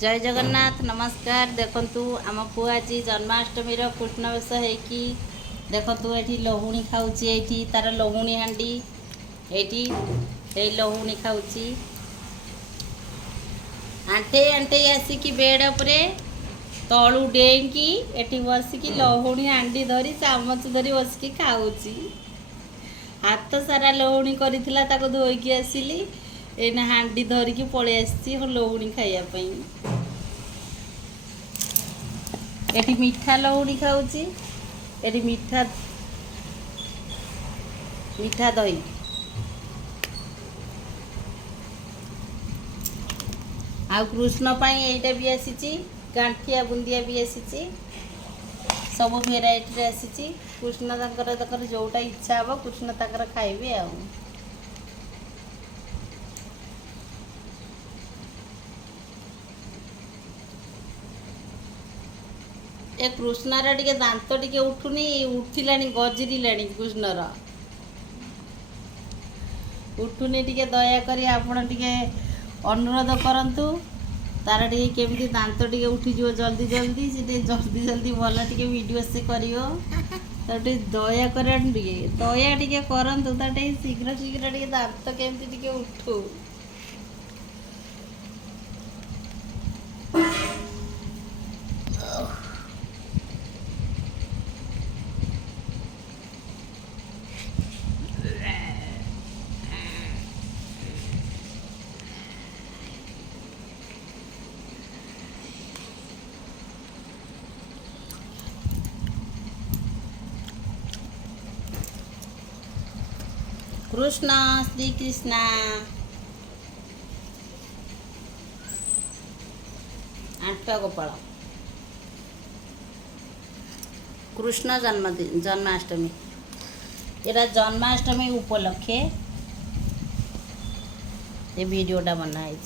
जय जगन्नाथ नमस्कार। देखंतु आम पुआ आज जन्माष्टमी कृष्ण बेश होगी। देखंतु ये लहुणी खाऊची ये तार लहुणी हांडी ये लहुणी खाऊची आंटे आंटे आसिकी बेड उपरे तलू डेईकी एटी बसिकी लहुणी हांडी धरी चामच धरी बसिकी खाऊची। हाथ सारा लहुणी करिथिला ताको धोईकी आसिली एना हांडी धरिकी पळे आसी लहुणी खाइबा। एटी मीठा लहुणी खाऊची एटी मीठा मीठा दही आ कृष्ण पाई एटा भी आसी गांठिया बुंदिया भी आसी सब भेराइटी आसी। कृष्ण तकर जोटा इच्छा हम कृष्ण तकर खाइबे आ ए कृष्णर टिके दांत टिके उठुनी उठिलानी गजरिलानी कृष्णर उठुनी टिके दया करी आपण टिके अनुरोध करंतु तार टिके केमती दांत टिके उठी जो जल्दी जल्दी से जल्दी जल्दी भल टिके वीडियो से करियो तो टिके दया करन टिके दया टिके करंतु ता टिके शीघ्र शीघ्र टिके दांत केमती टिके उठू। कृष्ण श्री कृष्ण आठ गोपाल कृष्ण जन्मदिन जन्माष्टमी एटा जन्माष्टमी उपलक्षे ये वीडियोटा बनाई।